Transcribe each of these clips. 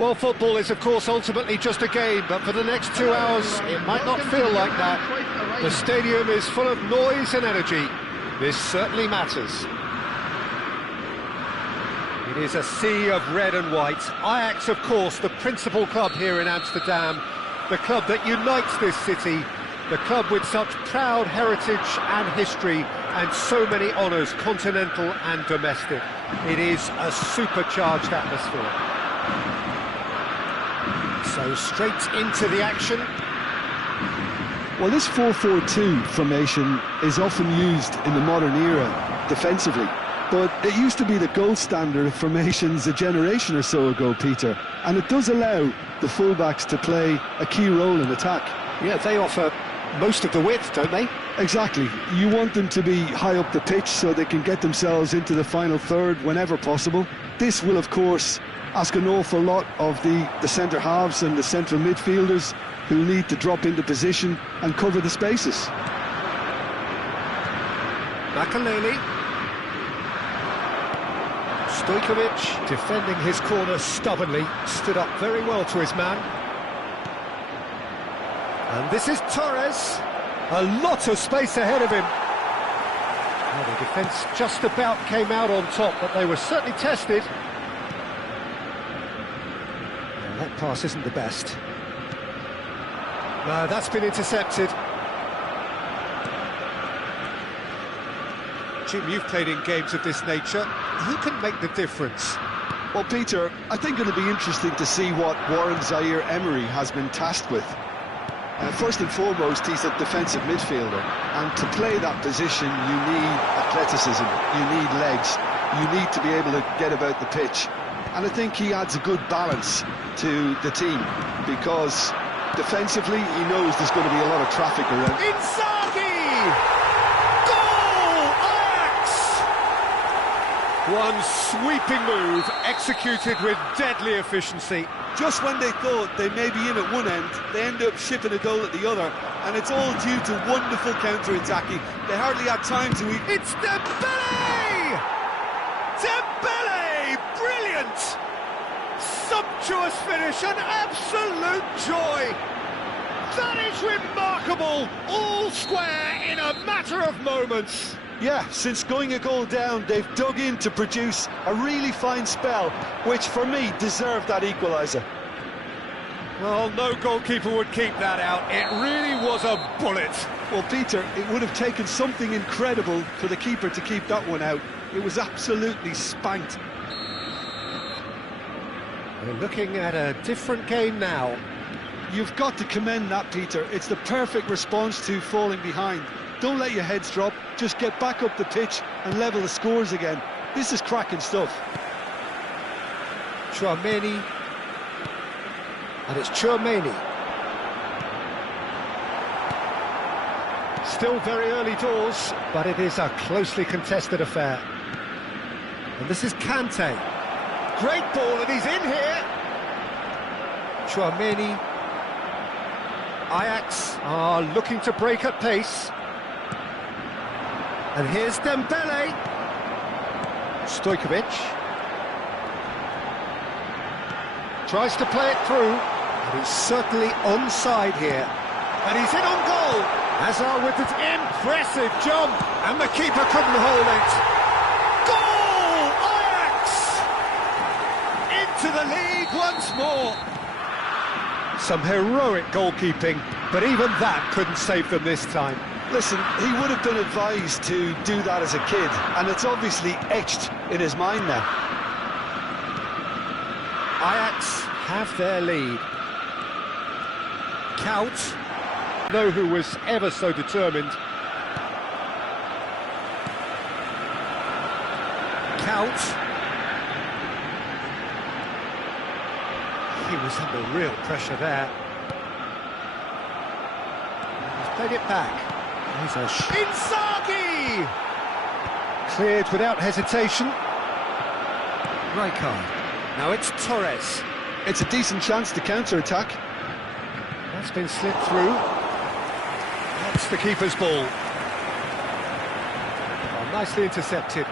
Well, football is, of course, ultimately just a game, but for the next 2 hours, it might not feel like that. The stadium is full of noise and energy. This certainly matters. It is a sea of red and white. Ajax, of course, the principal club here in Amsterdam, the club that unites this city, the club with such proud heritage and history and so many honours, continental and domestic. It is a supercharged atmosphere. So straight into the action. Well, this 4-4-2 formation is often used in the modern era defensively, but it used to be the gold standard of formations a generation or so ago, Peter, and it does allow the fullbacks to play a key role in attack. Yeah, they offer most of the width, don't they? Exactly. You want them to be high up the pitch so they can get themselves into the final third whenever possible. This will, of course, ask an awful lot of the centre halves and the central midfielders who need to drop into position and cover the spaces. Makaleli. Stojkovic defending his corner stubbornly, stood up very well to his man. And this is Torres. A lot of space ahead of him. Well, the defence just about came out on top, but they were certainly tested. That pass isn't the best. No, that's been intercepted. Jim, you've played in games of this nature. Who can make the difference? Well, Peter, I think it'll be interesting to see what Warren Zaire-Emery has been tasked with. First and foremost, he's a defensive midfielder, and to play that position you need athleticism, you need legs, you need to be able to get about the pitch. And I think he adds a good balance to the team, because defensively he knows there's going to be a lot of traffic around. Inzaghi! Goal! Ajax! One sweeping move, executed with deadly efficiency. Just when they thought they may be in at one end, they end up shipping a goal at the other, and it's all due to wonderful counter-attacking. They hardly had time to eat. It's Dembele! Dembele! Brilliant! Sumptuous finish, an absolute joy! That is remarkable! All square in a matter of moments. Yeah, since going a goal down, they've dug in to produce a really fine spell, which for me deserved that equaliser. Well, no goalkeeper would keep that out. It really was a bullet. Well, Peter, it would have taken something incredible for the keeper to keep that one out. It was absolutely spanked. We're looking at a different game now. You've got to commend that, Peter. It's the perfect response to falling behind. Don't let your heads drop, just get back up the pitch and level the scores again. This is cracking stuff. Tchouaméni. And it's Tchouaméni. Still very early doors, but it is a closely contested affair. And this is Kante. Great ball, and he's in here. Tchouaméni. Ajax are looking to break at pace. And here's Dembele. Stojkovic. Tries to play it through. And he's certainly onside here. And he's in on goal. Hazard with an impressive jump. And the keeper couldn't hold it. Goal! Ajax! Into the lead once more. Some heroic goalkeeping, but even that couldn't save them this time. Listen, he would have been advised to do that as a kid, and it's obviously etched in his mind now. Ajax have their lead. Count. Know who was ever so determined. Count. He was under real pressure there. He's played it back. He's a Inzaghi! Cleared without hesitation. Rijkaard. Now it's Torres. It's a decent chance to counter-attack. That's been slipped through. That's the keeper's ball. Oh, nicely intercepted.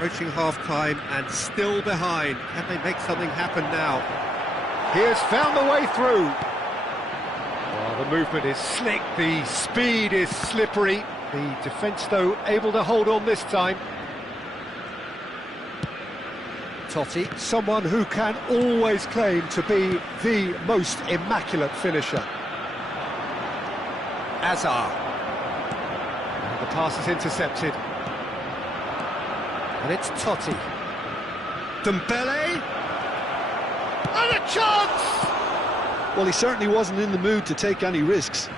Approaching half-time and still behind. Can they make something happen now? He has found a way through. Oh, the movement is slick, the speed is slippery. The defence, though, able to hold on this time. Totti, someone who can always claim to be the most immaculate finisher. Hazard. The pass is intercepted. And it's Totti. Dembele. And a chance! Well, he certainly wasn't in the mood to take any risks.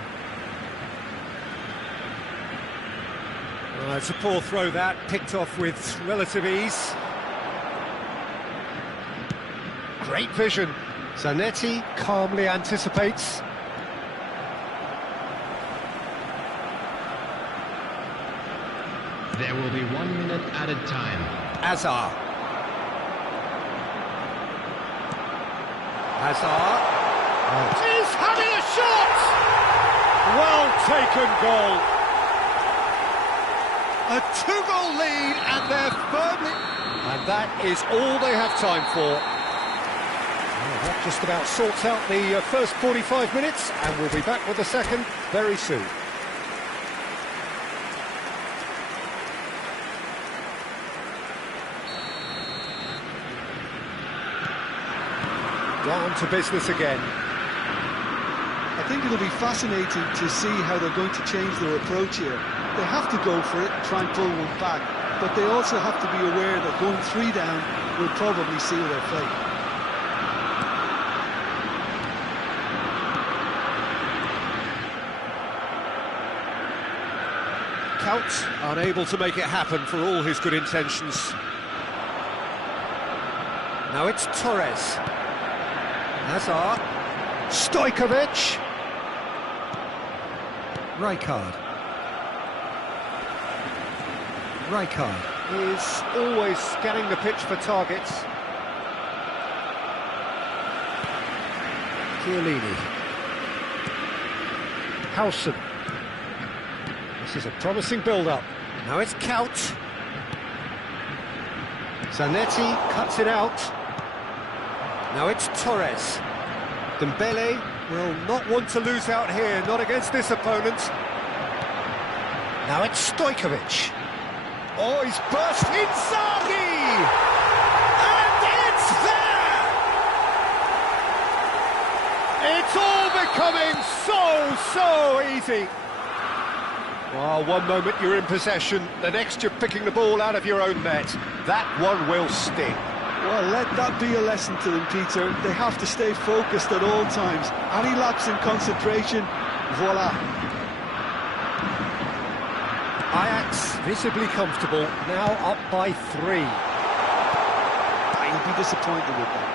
It's a poor throw that, picked off with relative ease. Great vision. Zanetti calmly anticipates. There will be 1 minute added time. Hazard. Hazard. He's having a shot! Well taken goal. A 2-goal lead and they're firmly... And that is all they have time for. Well, that just about sorts out the first 45 minutes and we'll be back with the second very soon. Down to business again. I think it'll be fascinating to see how they're going to change their approach here. They have to go for it and try and pull one back, but they also have to be aware that going 3 down will probably seal their fate. Count unable to make it happen for all his good intentions. Now it's Torres. Hazard. Stojkovic. Rijkaard. Rijkaard is always scanning the pitch for targets. Chiellini. Howson. This is a promising build-up. Now it's Count. Zanetti cuts it out. Now it's Torres. Dembele will not want to lose out here, not against this opponent. Now it's Stojkovic. Oh, he's burst Inzaghi! And it's there! It's all becoming so easy. Well, one moment you're in possession, the next you're picking the ball out of your own net. That one will sting. Well, let that be a lesson to them, Peter. They have to stay focused at all times. Any lapse in concentration, voila. Ajax visibly comfortable, now up by 3. You'll be disappointed with that.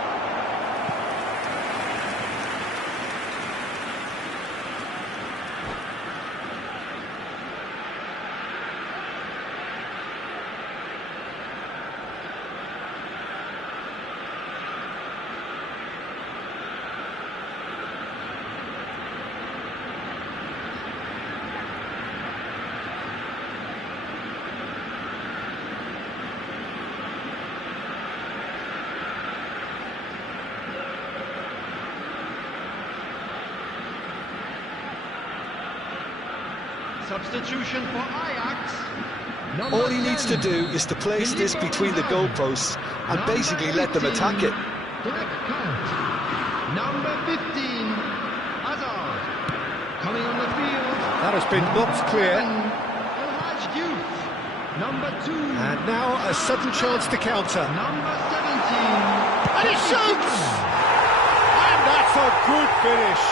Substitution for Ajax. All he needs to do is to place this between the goalposts and basically let them attack it. Number 15, Hazard. Coming on the field. That has been knocked clear. Number 2. And now a sudden chance to counter. Number 17. And he shoots! And that's a good finish.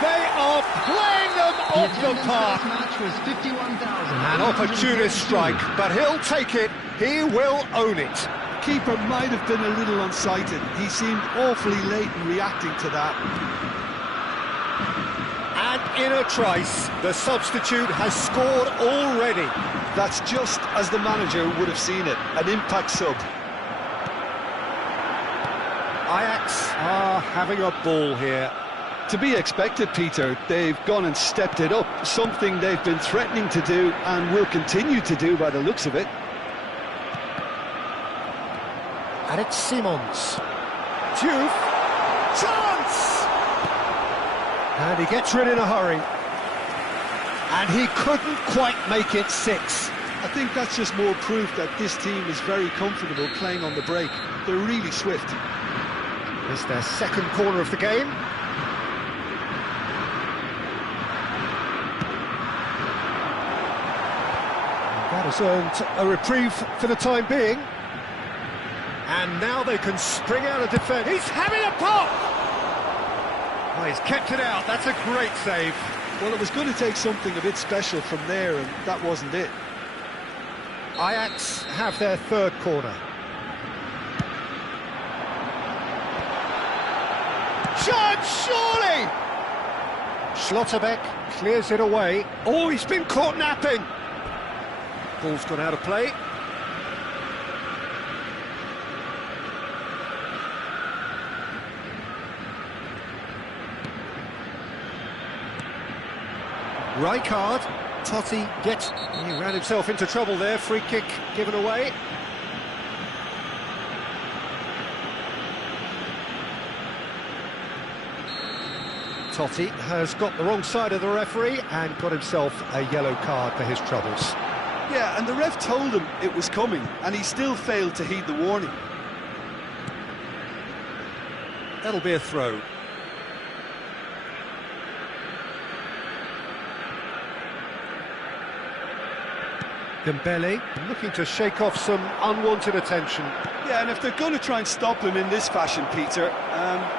They are playing them off the park. Match was 51,000. An opportunist strike, but he'll take it. He will own it. Keeper might have been a little unsighted. He seemed awfully late in reacting to that. And in a trice, the substitute has scored already. That's just as the manager would have seen it, an impact sub. Ajax are having a ball here. To be expected, Peter. They've gone and stepped it up, something they've been threatening to do and will continue to do by the looks of it. And it's Simons. Juve. Chance! And he gets rid in a hurry. And he couldn't quite make it 6. I think that's just more proof that this team is very comfortable playing on the break. They're really swift. It's their second corner of the game. That has earned a reprieve for the time being. And now they can spring out of defence. He's having a pop! Oh, he's kept it out. That's a great save. Well, it was going to take something a bit special from there, and that wasn't it. Ajax have their third corner. Shot, surely! Schlotterbeck clears it away. Oh, he's been caught napping. Ball's gone out of play. Rijkaard, Totti gets... He ran himself into trouble there, free kick given away. Totti has got the wrong side of the referee and got himself a yellow card for his troubles. Yeah, and the ref told him it was coming, and he still failed to heed the warning. That'll be a throw. Dembele looking to shake off some unwanted attention. Yeah, and if they're going to try and stop him in this fashion, Peter,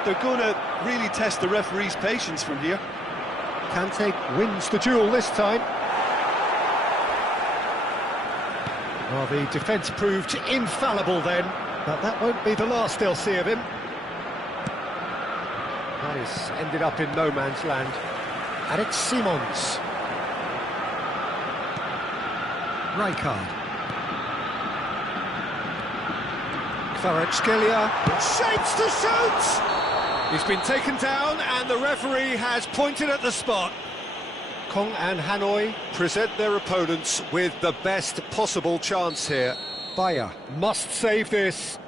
they're going to really test the referee's patience from here. Kante wins the duel this time. Well, the defence proved infallible then, but that won't be the last they'll see of him. That is ended up in no man's land. And it's Simons. Rijkaard. Kvaratskhelia shapes to shoot! He's been taken down and the referee has pointed at the spot. Kong and Hanoi present their opponents with the best possible chance here. Bayer must save this.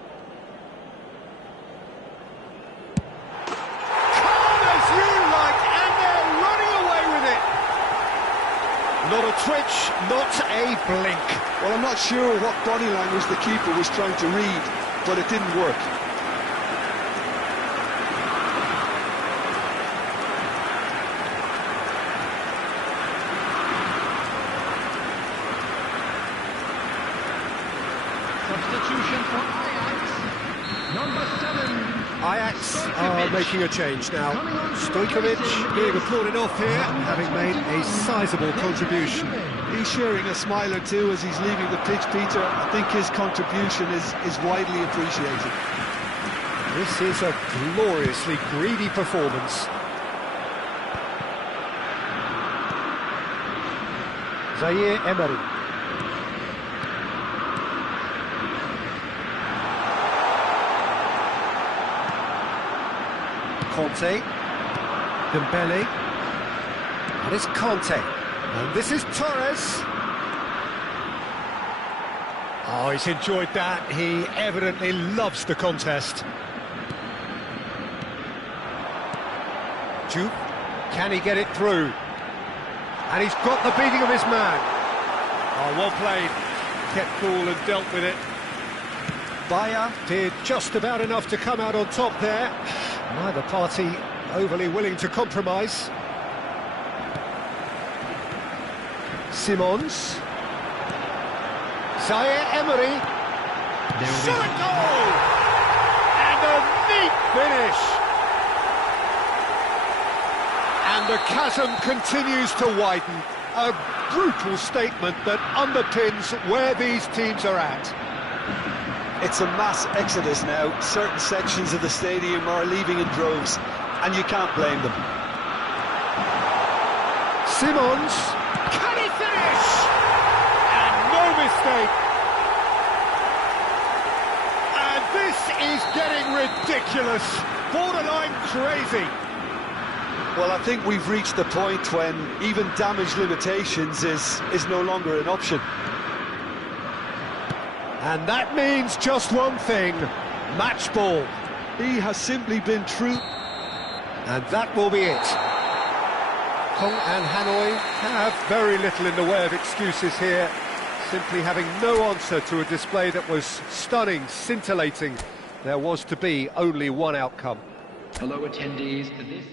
Calm as you like, and they're running away with it. Not a twitch, not a blink. Well, I'm not sure what body language the keeper was trying to read, but it didn't work. Substitution for Ajax. Number 7. Ajax are making a change now. Stojkovic being applauded off here, having made a sizable contribution. He's sharing a smile or two as he's leaving the pitch, Peter. I think his contribution is widely appreciated. This is a gloriously greedy performance. Zaire Emery. Conte, Dembele, and it's Conte, and this is Torres. Oh, he's enjoyed that. He evidently loves the contest. Juve, can he get it through? And he's got the beating of his man. Oh, well played. Kept cool and dealt with it. Bayer did just about enough to come out on top there. Neither party overly willing to compromise. Simons. Zaire Emery. Shot a goal! And a neat finish! And the chasm continues to widen. A brutal statement that underpins where these teams are at. It's a mass exodus now. Certain sections of the stadium are leaving in droves, and you can't blame them. Simons, can he finish? And no mistake. And this is getting ridiculous, borderline crazy. Well, I think we've reached the point when even damage limitations is no longer an option. And that means just one thing, match ball. He has simply been true. And that will be it. Kong and Hanoi have very little in the way of excuses here, simply having no answer to a display that was stunning, scintillating. There was to be only one outcome. Hello attendees to this.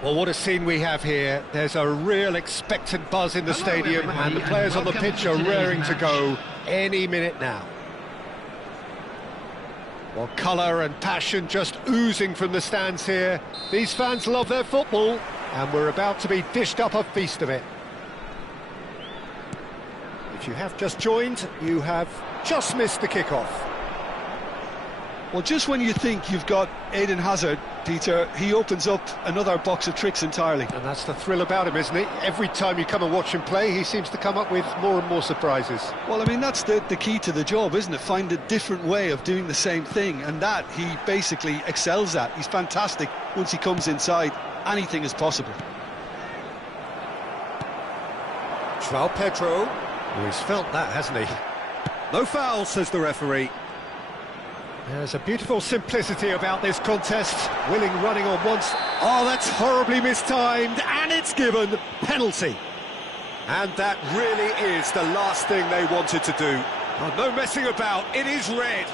Well, what a scene we have here. There's a real expectant buzz in the stadium, and the players on the pitch are raring to go any minute now. Well, colour and passion just oozing from the stands here. These fans love their football, and we're about to be dished up a feast of it. If you have just joined, you have just missed the kickoff. Well, just when you think you've got Eden Hazard, Peter, he opens up another box of tricks entirely. And that's the thrill about him, isn't it? Every time you come and watch him play, he seems to come up with more and more surprises. Well, I mean, that's the key to the job, isn't it? Find a different way of doing the same thing, and that he basically excels at. He's fantastic. Once he comes inside, anything is possible. João Pedro, well, he's felt that, hasn't he? No foul, says the referee. There's a beautiful simplicity about this contest. Willing running on once. Oh, that's horribly mistimed, and it's given. Penalty. And that really is the last thing they wanted to do. Oh, no messing about, it is red.